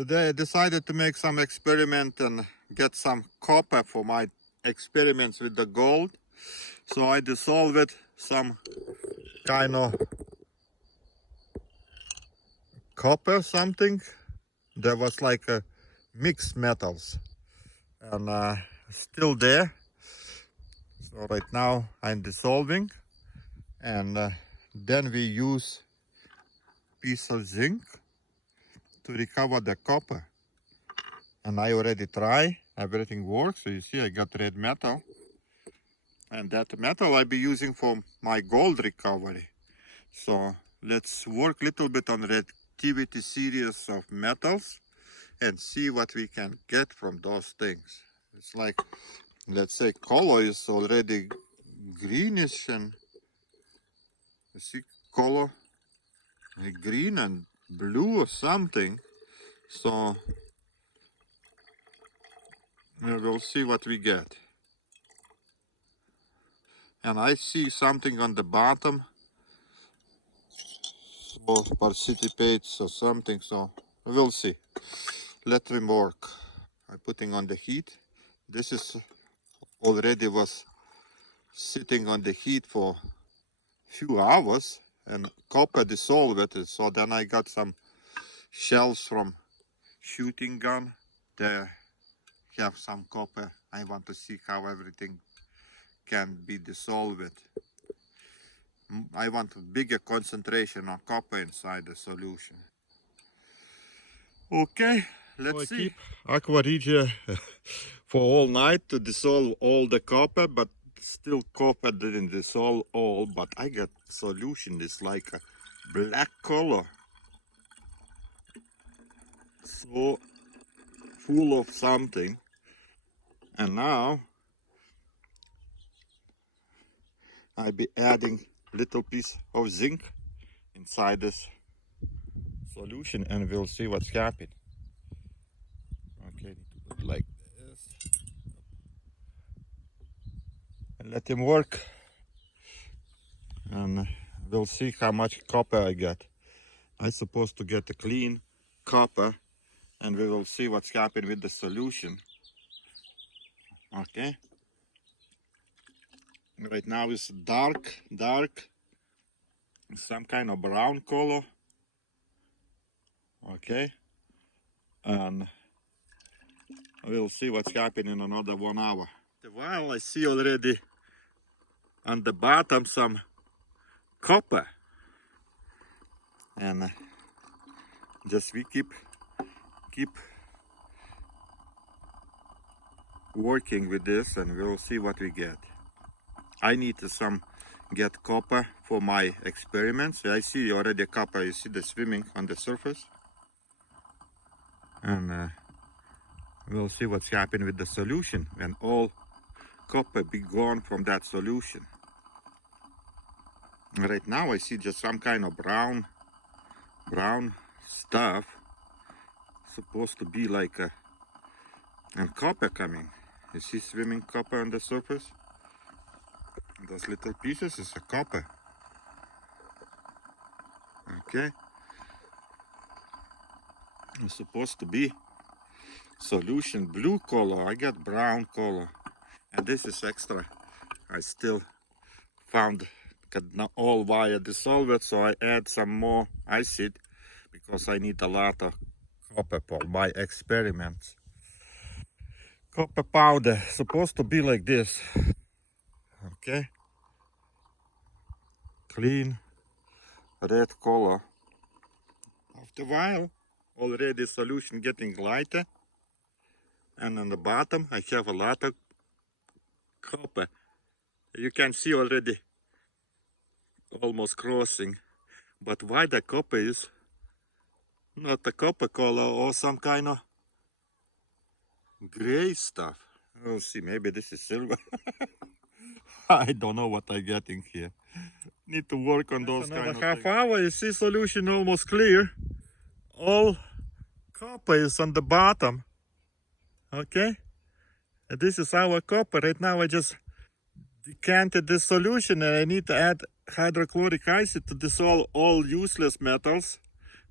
Today I decided to make some experiment and get some copper for my experiments with the gold. So I dissolved some kind of copper something. There was like a mixed metals and still there. So right now I'm dissolving and then we use piece of zinc to recover the copper. And I already try, everything works. So you see I got red metal. And that metal I'll be using for my gold recovery. So let's work a little bit on reactivity series of metals and see what we can get from those things. It's like, let's say color is already greenish, and you see color green and blue or something. So we will see what we get. And I see something on the bottom, so participates or something, so we'll see. Let them work. I'm putting on the heat. This is already was sitting on the heat for few hours and copper dissolved it. So then I got some shells from shooting gun. They have some copper. I want to see how everything can be dissolved. I want a bigger concentration of copper inside the solution. Okay, let's see. Keep Aqua Regia for all night to dissolve all the copper, but still copper didn't dissolve all. But I got solution is like a black color, so full of something. And now I'll be adding little piece of zinc inside this solution and we'll see what's happening. Okay, need to put like this and let him work, and we'll see how much copper I get. I'm supposed to get a clean copper, and we will see what's happening with the solution. Okay, right now it's dark, some kind of brown color. Okay, and we'll see what's happening in another 1 hour. While I see already on the bottom some copper, and just we keep working with this, and we'll see what we get. I need to get copper for my experiments. I see already copper. You see the swimming on the surface, and we'll see what's happening with the solution when all copper be gone from that solution. Right now I see just some kind of brown stuff, supposed to be like a and copper coming. You see swimming copper on the surface? Those little pieces is a copper. Okay, it's supposed to be solution blue color. I got brown color, and this is extra. I still found not all wire dissolved, so I add some more acid because I need a lot of copper for my experiments. Copper powder supposed to be like this. Okay, clean red color. After a while, already solution getting lighter, and on the bottom I have a lot of copper. You can see already almost crossing, but why the copper is not a copper color or some kind of gray stuff. We'll see, maybe this is silver. I don't know what I'm getting here. Need to work on those kind of half things. Hour, you see solution almost clear. All copper is on the bottom. Okay, and this is our copper. Right now I just decanted this solution, and I need to add hydrochloric acid to dissolve all useless metals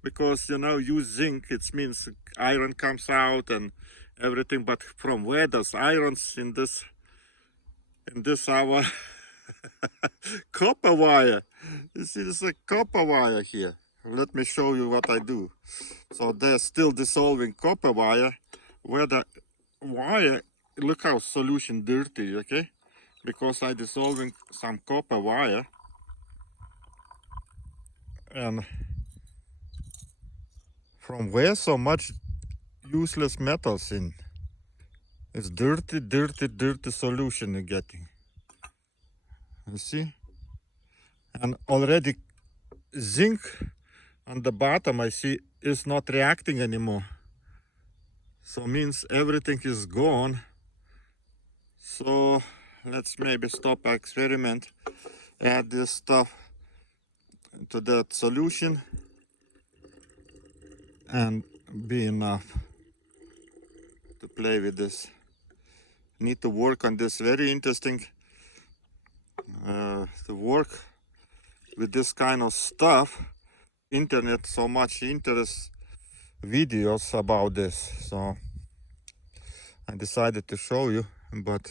because use zinc, it means iron comes out and everything. But from where does irons in this our copper wire? You see, this is a copper wire here. Let me show you what I do. So they're still dissolving copper wire, where the wire, look how solution dirty, okay? Because I dissolving some copper wire, and from where so much useless metals in? It's dirty, dirty, dirty solution you're getting. You see? And already zinc on the bottom, I see, is not reacting anymore. So means everything is gone. So let's maybe stop our experiment, add this stuff to that solution, and be enough to play with this. Need to work on this. Very interesting to work with this kind of stuff. Internet, so much interest videos about this, so I decided to show you, but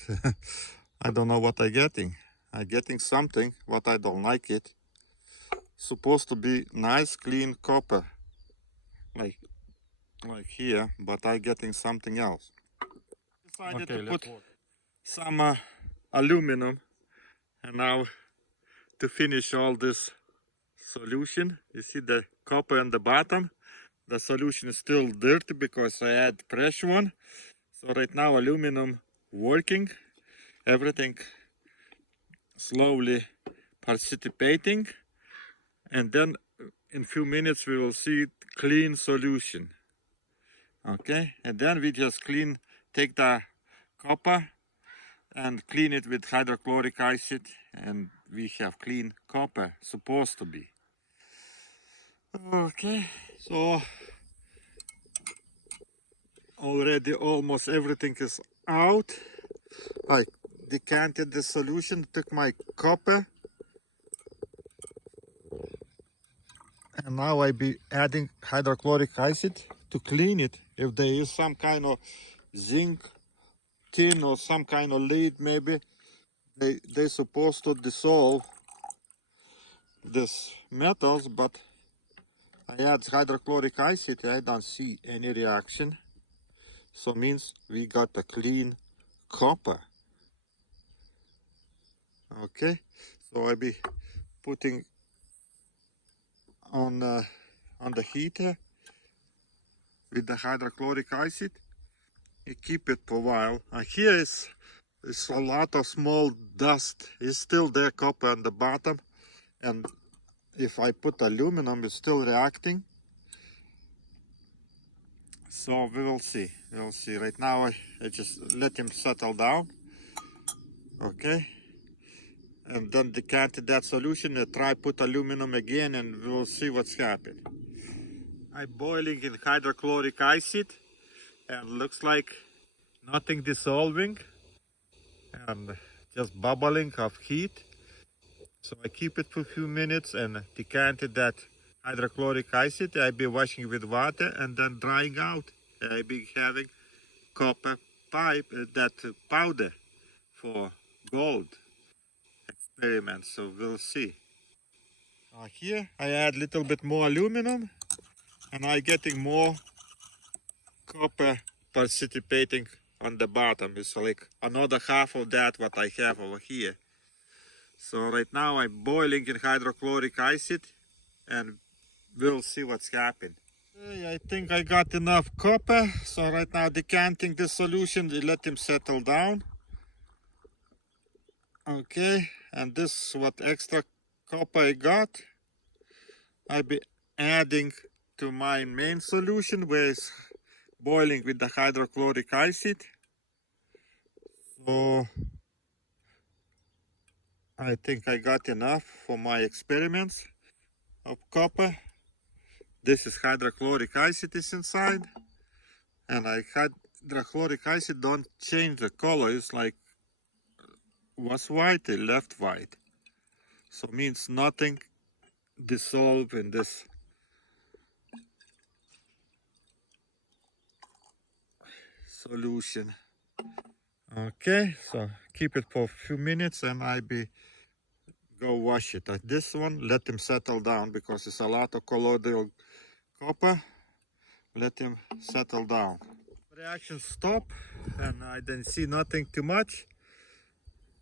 I don't know what I'm getting something what I don't like. It supposed to be nice clean copper like here, but I'm getting something else. Decided to put some aluminum, and now to finish all this solution, you see the copper on the bottom. The solution is still dirty because I add fresh one. So right now aluminum working, everything slowly participating, and then in few minutes we will see clean solution. Okay, and then we just take the copper and clean it with hydrochloric acid, and we have clean copper, supposed to be. Okay, so already almost everything is out. I decanted the solution, took my copper, and now I be adding hydrochloric acid to clean it. If there is some kind of zinc, tin, or some kind of lead, maybe they supposed to dissolve these metals, but I add hydrochloric acid, I don't see any reaction. So means we got a clean copper. Okay, so I be putting on the heater with the hydrochloric acid. You keep it for a while. Here is a lot of small dust. It's still there, copper on the bottom, and if I put aluminum, it's still reacting. So we will see. We will see. Right now I just let him settle down. Okay. And then decanted that solution and try put aluminum again, and we will see what's happening. I'm boiling in hydrochloric acid, and looks like nothing dissolving and just bubbling of heat. So I keep it for a few minutes and decanted that hydrochloric acid. I be washing with water and then drying out. I be having copper that powder for gold experiments. So we'll see. Here I add a little bit more aluminum, and I getting more copper participating on the bottom. It's like another half of that what I have over here. So right now I'm boiling in hydrochloric acid, and we'll see what's happening. Okay, I think I got enough copper. So right now decanting the solution, let him settle down. Okay, and this is what extra copper I got. I'll be adding to my main solution, where it's boiling with the hydrochloric acid. So I think I got enough for my experiments of copper. This is hydrochloric acid is inside, and hydrochloric acid don't change the color. It's like was white, it left white. So means nothing dissolved in this solution. Okay, so keep it for a few minutes and I go wash it. This one, let him settle down because it's a lot of colloidal copper. Let him settle down. Reaction stop, and I didn't see nothing too much.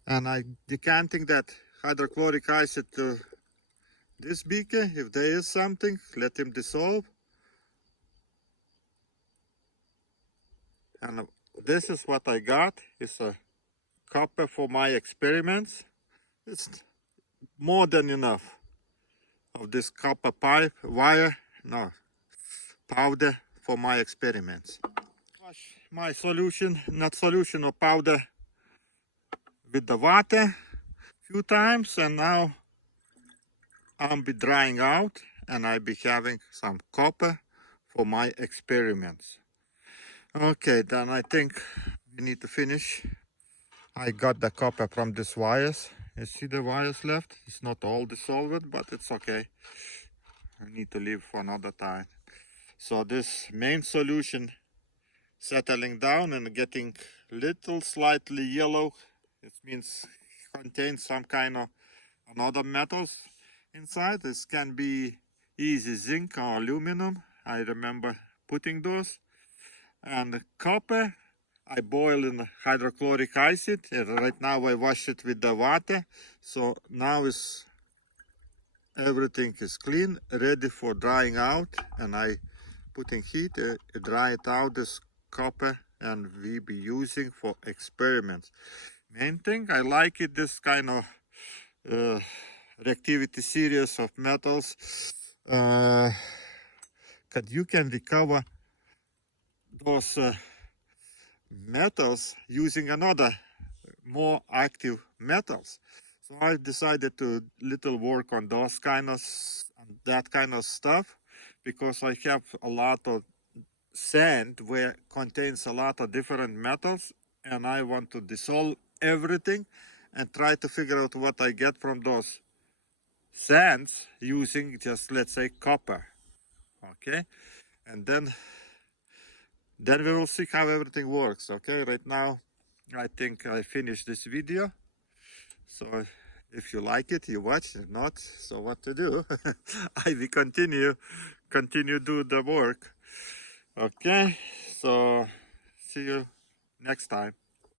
And I decanting that hydrochloric acid to this beaker. If there is something, let him dissolve. And this is what I got. It's a copper for my experiments. It's more than enough of this copper pipe wire, no, powder for my experiments. Wash my solution, not solution or powder, with the water few times, and now I'll be drying out and I'll be having some copper for my experiments. Okay, then I think we need to finish. I got the copper from these wires. You see the wires left? It's not all dissolved, but it's okay. I need to leave for another time. So this main solution settling down and getting little slightly yellow. It means contains some kind of another metals inside. This can be easy zinc or aluminum. I remember putting those. And copper, I boil in hydrochloric acid. And right now I wash it with the water. So now everything is clean, ready for drying out. And I putting heat, dry it out, this copper, and we be using for experiments. Main thing, I like it, this kind of reactivity series of metals, that you can recover those metals using another more active metals. So I decided to little work on those that kind of stuff, because I have a lot of sand where contains a lot of different metals, and I want to dissolve everything and try to figure out what I get from those sands using just, let's say, copper. Okay, and then we will see how everything works. Okay, right now I think I finished this video. So if you like it, you watch. If not, so what to do? I will continue do the work. Okay, so see you next time.